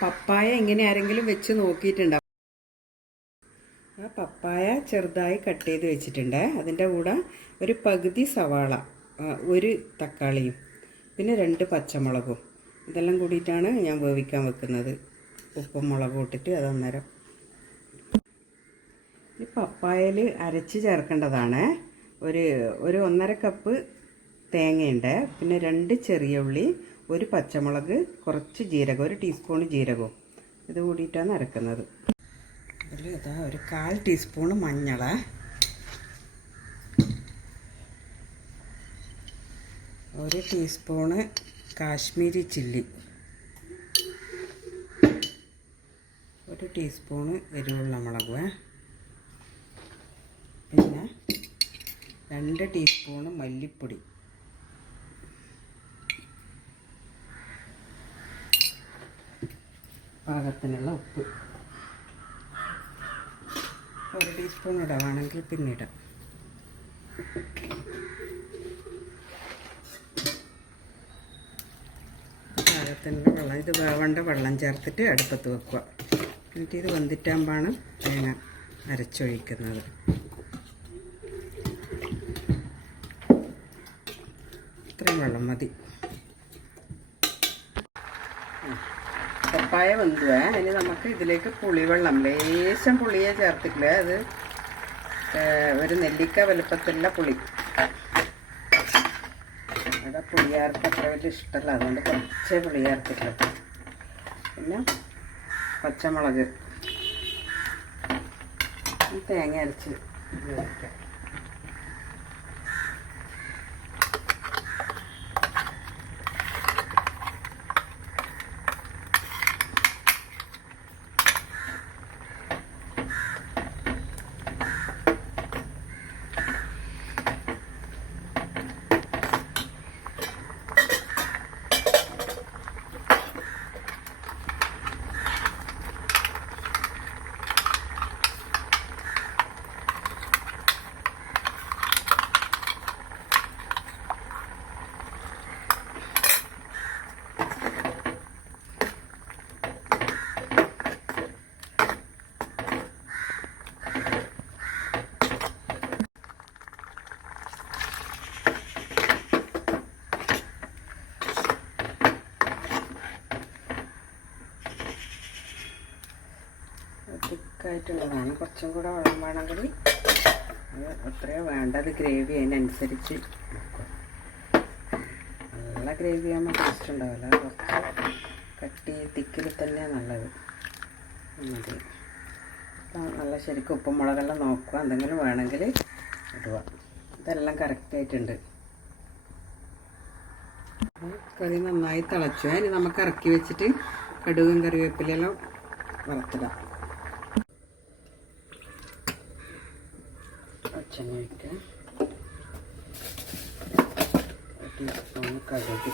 പപ്പായ എങ്ങനെ ആരെങ്കിലും വെച്ച് നോക്കിയിട്ടുണ്ടാവും. ആ പപ്പായ ചെറുതായി കട്ട് ചെയ്ത് വെച്ചിട്ടുണ്ട്. അതിൻ്റെ കൂടെ ഒരു പകുതി സവാള, ഒരു തക്കാളിയും, പിന്നെ 2 പച്ചമുളകും, ഇതെല്ലാം കൂടിയിട്ടാണ് ഞാൻ വേവിക്കാൻ വെക്കുന്നത്. ഉപ്പും മുളകും ഇട്ടിട്ട് അതന്നേരം ഈ പപ്പായയിൽ അരച്ച് ചേർക്കേണ്ടതാണ്. ഒരു 1.5 കപ്പ് തേങ്ങയുണ്ട്, പിന്നെ 2 ചെറിയ ഉള്ളി, 1 പച്ചമുളക്, കുറച്ച് ജീരകം, 1 ടീസ്പൂൺ ജീരകവും, ഇത് കൂടിയിട്ടാണ് അരക്കുന്നത്. അതിൽ ഇതാ ഒരു 1/4 ടീസ്പൂൺ മഞ്ഞൾ, 1 ടീസ്പൂണ് കാശ്മീരി ചില്ലി, 1 ടീസ്പൂണ് എരിവുള്ള മുളക്, പിന്നെ 2 ടീസ്പൂണ് മല്ലിപ്പൊടി, പാകത്തിനുള്ള ഉപ്പ്, 1 ടീസ്പൂൺ ഇടാവാണെങ്കിൽ പിന്നെ ഇടാം. പാകത്തിനുള്ള വെള്ളം, ഇത് വേവേണ്ട വെള്ളം ചേർത്തിട്ട് അടുപ്പത്ത് വെക്കുക. എന്നിട്ട് ഇത് വെന്തിട്ടാകുമ്പോഴാണ് തേങ്ങ അരച്ചൊഴിക്കുന്നത്. ഇത്രയും വെള്ളം മതി. പപ്പായ വെന്തുവേ. ഇനി നമുക്ക് ഇതിലേക്ക് പുളിവെള്ളം, ലേശം പുളിയെ ചേർത്തിട്ടില്ല, അത് ഒരു നെല്ലിക്ക വലുപ്പത്തിലുള്ള പുളി. അവിടെ പുളിയാർക്ക് അത്ര വലിയ ഇഷ്ടമല്ല, അതുകൊണ്ട് കുറച്ചേ പുളി ചേർത്തിട്ടില്ല. പിന്നെ പച്ചമുളക്, തേങ്ങ അരച്ച് ഉപയോഗിക്കാം. തിക്കായിട്ടുള്ളതാണ്. കുറച്ചും കൂടെ വെള്ളം വേണമെങ്കിൽ അത് അത്രയോ വേണ്ടത്. ഗ്രേവി അതിനനുസരിച്ച് നോക്കുക. നല്ല ഗ്രേവി ആകുമ്പോൾ ടേസ്റ്റ് ഉണ്ടാവില്ല. കുറച്ച് കട്ടി തിക്കിൽ തന്നെ നല്ലത് മതി. നല്ല ശരിക്കും ഉപ്പും മുളകെല്ലാം നോക്കുക. എന്തെങ്കിലും വേണമെങ്കിൽ ഇടുക. ഇതെല്ലാം കറക്റ്റായിട്ടുണ്ട്. കറി നന്നായി തിളച്ചു. ഇനി നമുക്ക് ഇറക്കി വെച്ചിട്ട് കടുകും കറിവേപ്പിലെല്ലാം വറുത്തിടാം. വെളിച്ചെണ്ണ ഒഴിക്കുക, 1 ടീസ്പൂൺ കടുക്,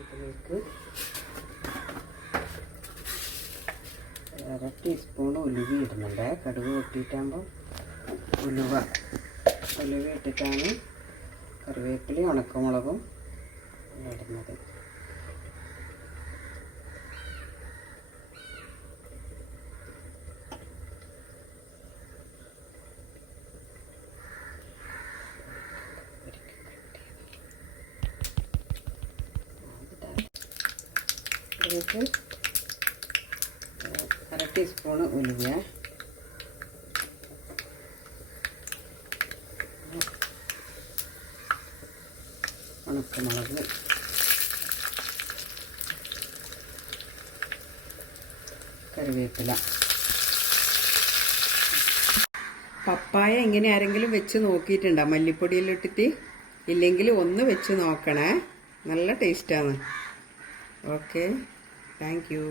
ഇതിലേക്ക് 1/2 ടീസ്പൂൺ ഉലുവ ഇടുന്നുണ്ട്. കടുക് പൊട്ടിയിട്ടാകുമ്പോൾ ഉലുവ ഇട്ടിട്ടാണ് കറിവേപ്പിലയും ഉണക്കമുളകും ഇടുന്നത്. ഇതിലേക്ക് 1/2 ടീസ്പൂൺ ഉലുവ, ഉണക്കമുളക്, കറിവേപ്പില. പപ്പായ എങ്ങനെ ആരെങ്കിലും വെച്ച് നോക്കിയിട്ടുണ്ടോ മല്ലിപ്പൊടിയിലിട്ടിട്ട്? ഇല്ലെങ്കിൽ ഒന്ന് വെച്ച് നോക്കണേ, നല്ല ടേസ്റ്റാണ്. Okay, thank you.